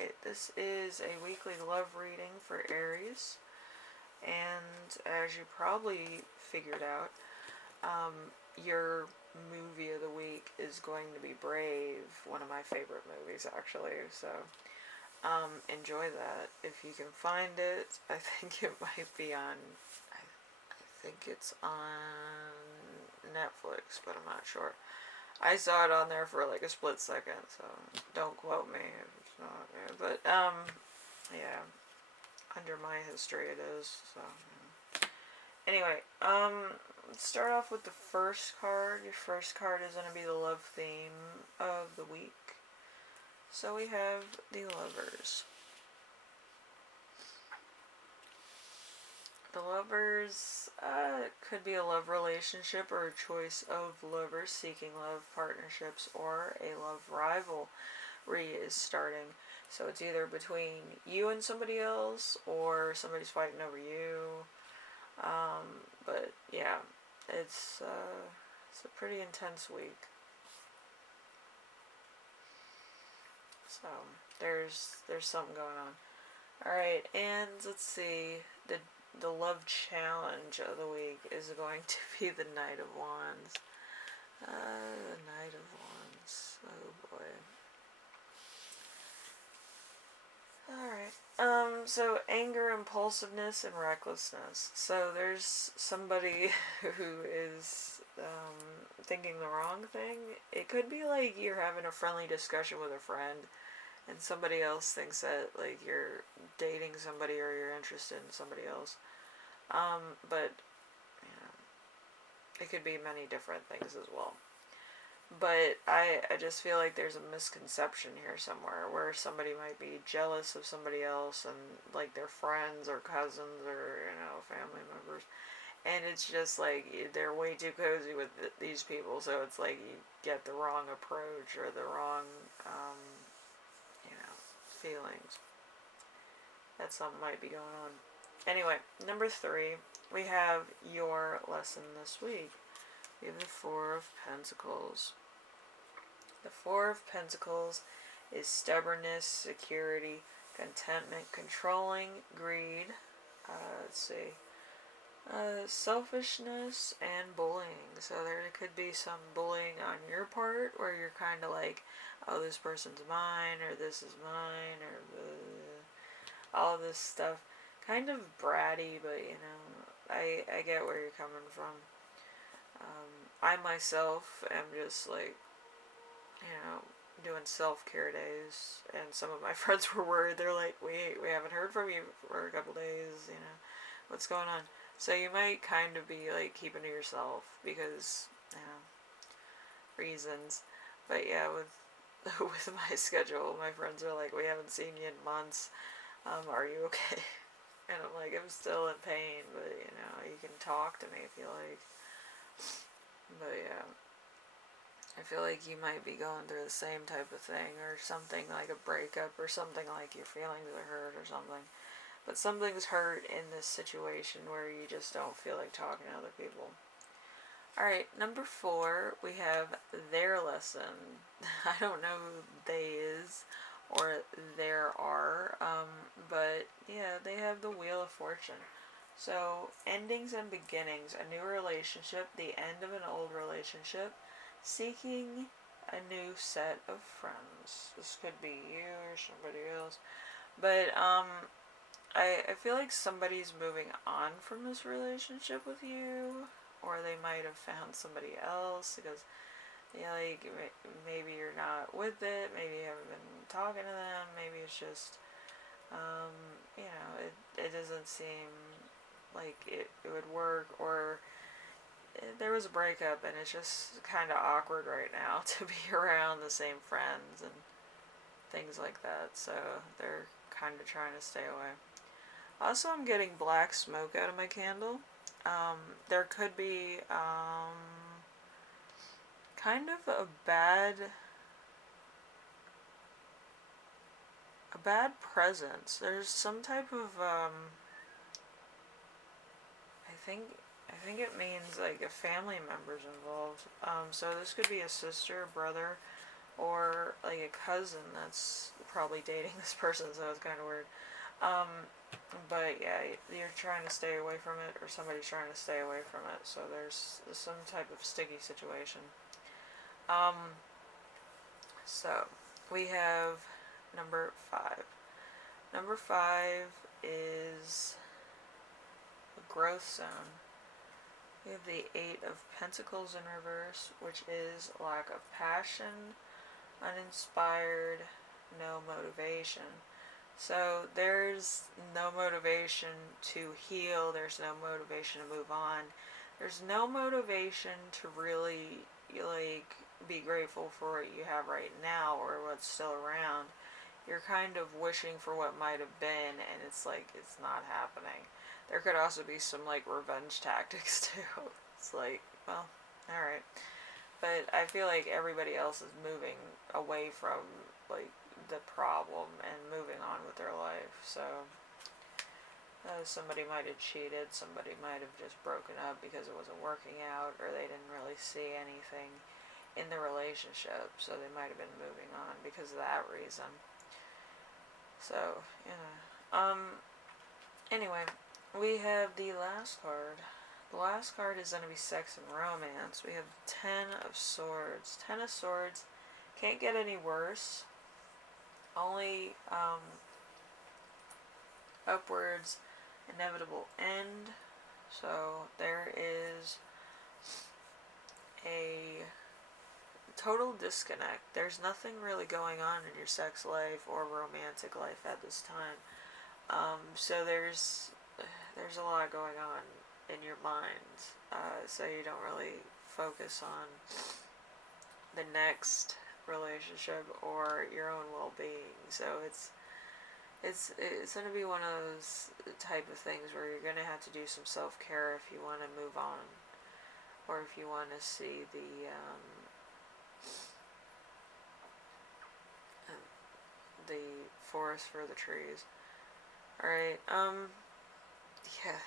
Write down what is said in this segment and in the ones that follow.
Alright, this is a weekly love reading for Aries, and as you probably figured out, your movie of the week is going to be Brave, one of my favorite movies actually, so enjoy that if you can find it. I think it might be on, I think it's on Netflix, but I'm not sure. I saw it on there for like a split second, so don't quote me if it's not there. But, yeah, under my history it is, so. Anyway, let's start off with the first card. Your first card is going to be the love theme of the week. So we have the Lovers. The Lovers could be a love relationship or a choice of lovers seeking love partnerships, or a love rivalry is starting. So it's either between you and somebody else, or somebody's fighting over you. But yeah, it's a pretty intense week. So there's something going on. All right, and let's see. The love challenge of the week is going to be the Knight of Wands. The Knight of Wands. Oh boy. Alright. So anger, impulsiveness, and recklessness. So there's somebody who is thinking the wrong thing. It could be like you're having a friendly discussion with a friend, and somebody else thinks that like you're dating somebody or you're interested in somebody else. But you know, it could be many different things as well. But I just feel like there's a misconception here somewhere where somebody might be jealous of somebody else, and like their friends or cousins or family members, and it's just like they're way too cozy with these people, so it's like you get the wrong approach or the wrong feelings that something might be going on. Anyway, number 3, we have your lesson this week. We have the Four of Pentacles. The Four of Pentacles is stubbornness, security, contentment, controlling, greed, let's see, selfishness, and bullying. So there could be some bullying on your part where you're kind of like, oh, this person's mine, or this is mine, or all of this stuff. Kind of bratty, but I get where you're coming from. I myself am just like, doing self-care days, and some of my friends were worried. They're like, we haven't heard from you for a couple days, what's going on? So you might kind of be like keeping to yourself because, reasons. But yeah, with my schedule, my friends are like, we haven't seen you in months. Are you okay? And I'm like, I'm still in pain, but you can talk to me if you like. But yeah, I feel like you might be going through the same type of thing, or something like a breakup, or something like your feelings are hurt or something. But something's hurt in this situation where you just don't feel like talking to other people. Alright, number 4, we have their lesson. I don't know who they is, or there are, but yeah, they have the Wheel of Fortune. So, endings and beginnings, a new relationship, the end of an old relationship, seeking a new set of friends. This could be you or somebody else. But, I feel like somebody's moving on from this relationship with you, or they might have found somebody else, because like maybe you're not with it, maybe you haven't been talking to them, maybe it's just it doesn't seem like it would work, or there was a breakup and it's just kind of awkward right now to be around the same friends and things like that, so they're kind of trying to stay away. Also, I'm getting black smoke out of my candle. There could be kind of a bad presence. There's some type of I think it means like a family member's involved. So this could be a sister, brother, or like a cousin that's probably dating this person, so it's kind of weird. But yeah, you're trying to stay away from it, or somebody's trying to stay away from it, so there's some type of sticky situation. So we have number 5. Number 5 is a growth zone. We have the 8 of Pentacles in reverse, which is lack of passion, uninspired, no motivation. So there's no motivation to heal, there's no motivation to move on, there's no motivation to really, like, be grateful for what you have right now or what's still around. You're kind of wishing for what might have been, and it's like, it's not happening. There could also be some, like, revenge tactics, too. It's like, well, alright. But I feel like everybody else is moving away from, like, the problem and moving on with their life. So somebody might have cheated, somebody might have just broken up because it wasn't working out, or they didn't really see anything in the relationship, so they might have been moving on because of that reason. So, anyway, we have the last card. The last card is going to be sex and romance. We have 10 of Swords. 10 of Swords can't get any worse. Only upwards, inevitable end. So there is a total disconnect. There's nothing really going on in your sex life or romantic life at this time. So there's a lot going on in your mind. So you don't really focus on the next relationship or your own well-being. So it's going to be one of those type of things where you're going to have to do some self-care if you want to move on, or if you want to see the forest for the trees. Alright, yeah,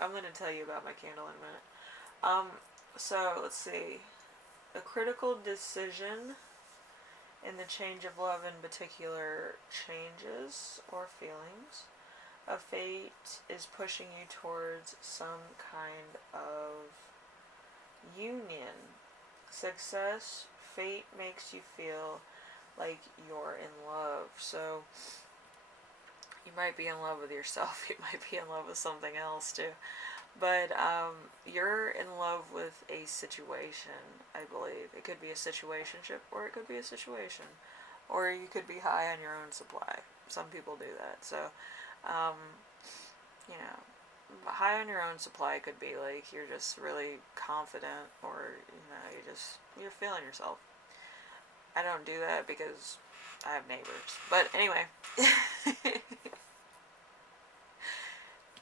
I'm going to tell you about my candle in a minute. So, let's see. A critical decision in the change of love in particular changes or feelings. A fate is pushing you towards some kind of union. Success, fate makes you feel like you're in love. So you might be in love with yourself, you might be in love with something else too. But you're in love with a situation, I believe. It could be a situationship, or it could be a situation. Or you could be high on your own supply. Some people do that. So, high on your own supply could be like you're just really confident, or, you're feeling yourself. I don't do that because I have neighbors. But anyway.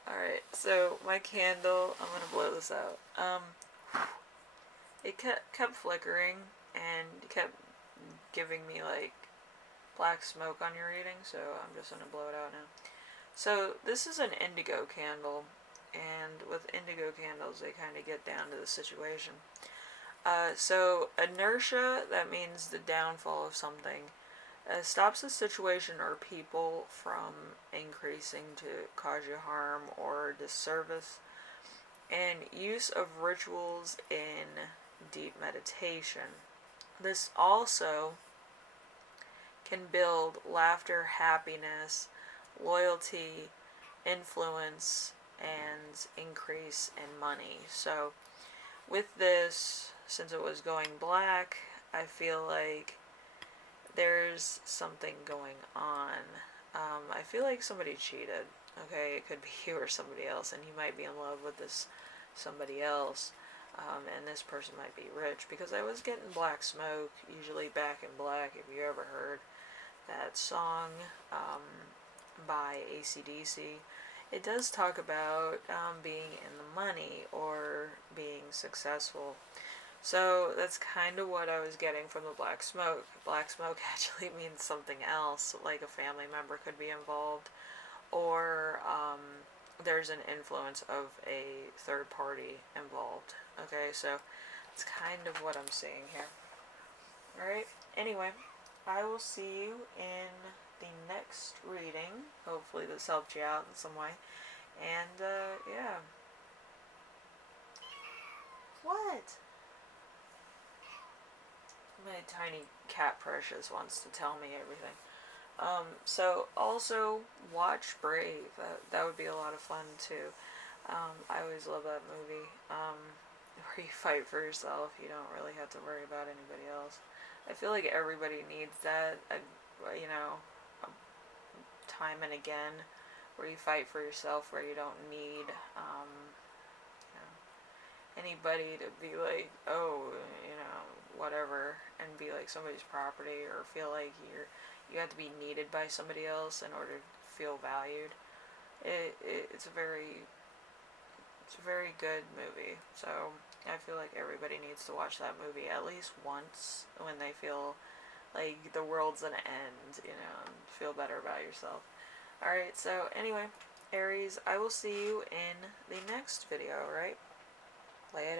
Alright, so my candle, I'm going to blow this out. It kept flickering, and it kept giving me, like, black smoke on your reading, so I'm just going to blow it out now. So, this is an indigo candle, and with indigo candles, they kind of get down to the situation. So, inertia, that means the downfall of something. Stops the situation or people from increasing to cause you harm or disservice. And use of rituals in deep meditation. This also can build laughter, happiness, loyalty, influence, and increase in money. So with this, since it was going black, I feel like there's something going on. I feel like somebody cheated. Okay, it could be you or somebody else, and you might be in love with this somebody else, and this person might be rich, because I was getting black smoke, usually Back in Black, if you ever heard that song by AC/DC. It does talk about being in the money or being successful. So that's kind of what I was getting from the black smoke. Black smoke actually means something else, like a family member could be involved, or there's an influence of a third party involved. Okay, so it's kind of what I'm seeing here. Alright, anyway, I will see you in the next reading. Hopefully this helped you out in some way. And, yeah. What? My tiny cat Precious wants to tell me everything. So also watch Brave. That would be a lot of fun too. I always love that movie. Where you fight for yourself. You don't really have to worry about anybody else. I feel like everybody needs that. You know, time and again, where you fight for yourself, where you don't need you know, anybody to be like, oh, you know, whatever, and be like somebody's property, or feel like you have to be needed by somebody else in order to feel valued. It's a very good movie. So I feel like everybody needs to watch that movie at least once when they feel like the world's gonna end, you know, and feel better about yourself. Alright, so anyway, Aries, I will see you in the next video, alright? Later.